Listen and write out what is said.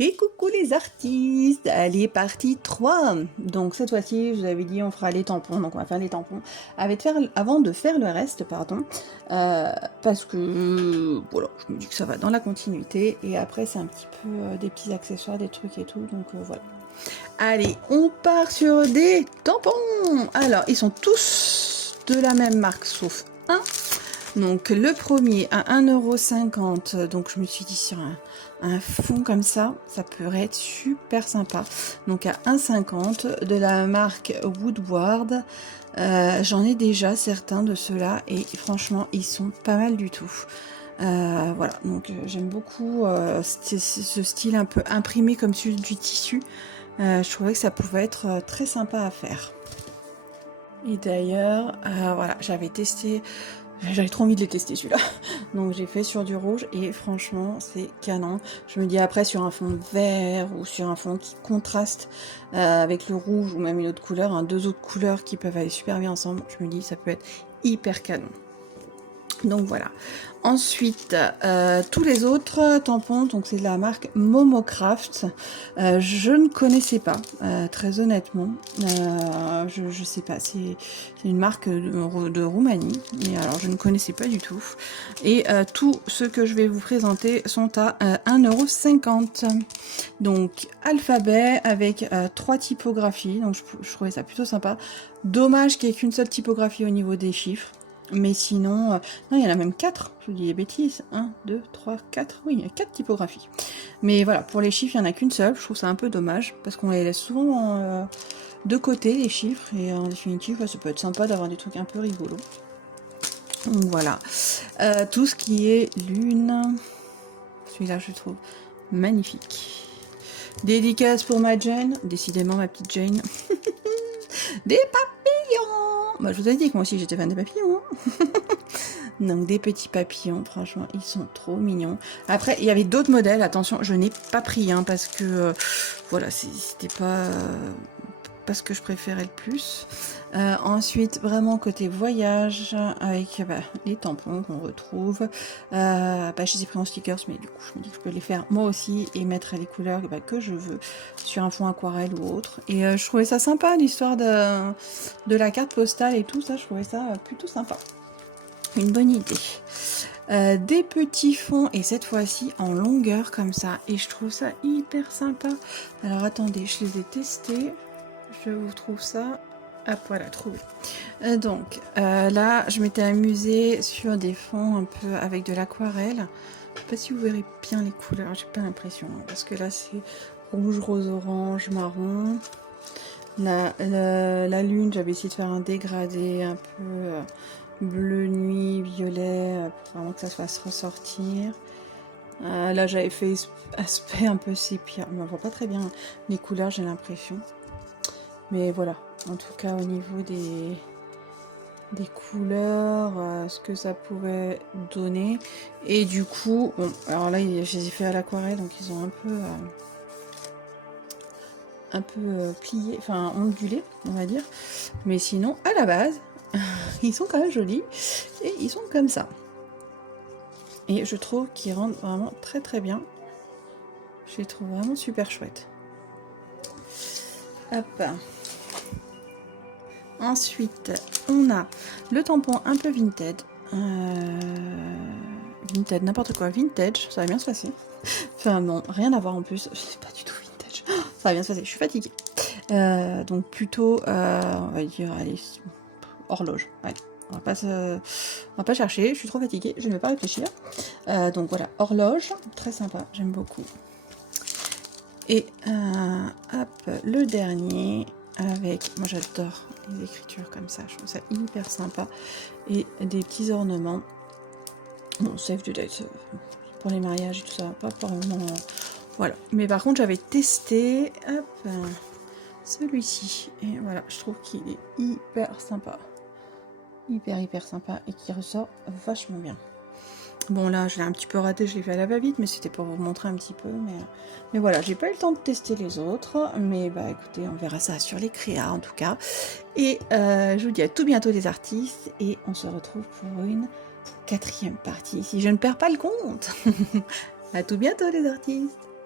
Et coucou les artistes, allez partie 3. Donc cette fois-ci, je vous avais dit on fera les tampons, donc on va faire les tampons avant de faire le reste, pardon, parce que voilà, je me dis que ça va dans la continuité, et après c'est un petit peu des petits accessoires, des trucs et tout, donc voilà. Allez, on part sur des tampons. Alors, ils sont tous de la même marque, sauf un. Donc le premier à 1,50 €, donc je me suis dit sur un fond comme ça pourrait être super sympa. Donc à 1,50 € de la marque Woodward. J'en ai déjà certains de ceux-là et franchement ils sont pas mal du tout. Voilà, donc j'aime beaucoup ce style un peu imprimé comme sur du tissu. Je trouvais que ça pouvait être très sympa à faire. Et d'ailleurs, voilà, j'avais testé. J'avais trop envie de les tester celui-là. Donc j'ai fait sur du rouge et franchement c'est canon. Je me dis après sur un fond vert ou sur un fond qui contraste avec le rouge ou même une autre couleur, hein, deux autres couleurs qui peuvent aller super bien ensemble, je me dis ça peut être hyper canon. Donc voilà. Ensuite, tous les autres tampons, donc c'est de la marque Momocraft. Je ne connaissais pas, très honnêtement. Je sais pas, c'est une marque de Roumanie, mais alors je ne connaissais pas du tout. Et tous ceux que je vais vous présenter sont à 1,50 €. Donc alphabet avec 3 typographies, donc je trouvais ça plutôt sympa. Dommage qu'il n'y ait qu'une seule typographie au niveau des chiffres. Mais sinon, non, il y en a même 4, je vous dis des bêtises. 1, 2, 3, 4, oui, il y a 4 typographies. Mais voilà, pour les chiffres, il n'y en a qu'une seule, je trouve ça un peu dommage, parce qu'on les laisse souvent de côté, les chiffres, et en définitive, ça peut être sympa d'avoir des trucs un peu rigolos. Donc voilà, tout ce qui est lune, celui-là je trouve magnifique. Dédicace pour ma Jane, décidément ma petite Jane. Des papillons. Bah, je vous ai dit que moi aussi j'étais fan des papillons. Donc des petits papillons, franchement, ils sont trop mignons. Après, il y avait d'autres modèles, attention, je n'ai pas pris, hein, parce que, voilà, c'était pas ce que je préférais le plus. Ensuite, vraiment côté voyage, avec les tampons qu'on retrouve. Je les ai pris en stickers, mais du coup, je me dis que je peux les faire moi aussi et mettre les couleurs que je veux sur un fond aquarelle ou autre. Et je trouvais ça sympa, l'histoire de la carte postale et tout ça, je trouvais ça plutôt sympa. Une bonne idée. Des petits fonds, et cette fois-ci en longueur comme ça, et je trouve ça hyper sympa. Alors attendez, je les ai testés, je vous trouve ça. Hop, voilà, trouvé. Donc là, je m'étais amusée sur des fonds un peu avec de l'aquarelle. Je sais pas si vous verrez bien les couleurs, j'ai pas l'impression, hein, parce que là c'est rouge, rose, orange, marron. La lune, j'avais essayé de faire un dégradé un peu bleu nuit, violet, pour vraiment que ça se fasse ressortir. Là j'avais fait aspect un peu sépia, on ne voit pas très bien les couleurs, j'ai l'impression. Mais voilà, en tout cas au niveau des couleurs, ce que ça pouvait donner. Et du coup, bon, alors là je les ai fait à l'aquarelle, donc ils ont un peu plié, enfin ondulé, on va dire. Mais sinon, à la base, ils sont quand même jolis et ils sont comme ça. Et je trouve qu'ils rendent vraiment très très bien. Je les trouve vraiment super chouettes. Hop. Ensuite, on a le tampon un peu vintage. Vintage, n'importe quoi, vintage, ça va bien se passer. Enfin non, rien à voir en plus, c'est pas du tout vintage. Ça va bien se passer, je suis fatiguée. Donc plutôt, on va dire, allez, horloge. Allez, on va pas chercher, je suis trop fatiguée, je ne vais pas réfléchir. Donc voilà, horloge, très sympa, j'aime beaucoup. Et hop, le dernier avec, moi j'adore les écritures comme ça, je trouve ça hyper sympa, et des petits ornements. Bon, save the date pour les mariages et tout ça, pas pour le moment. Voilà, mais par contre j'avais testé, hop, celui-ci, et voilà, je trouve qu'il est hyper sympa, hyper sympa, et qui ressort vachement bien. Bon là je l'ai un petit peu raté, je l'ai fait à la va-vite, mais c'était pour vous montrer un petit peu, mais voilà, j'ai pas eu le temps de tester les autres, mais bah écoutez, on verra ça sur les créas en tout cas, et je vous dis à tout bientôt les artistes, et on se retrouve pour une 4e partie, si je ne perds pas le compte. À tout bientôt les artistes.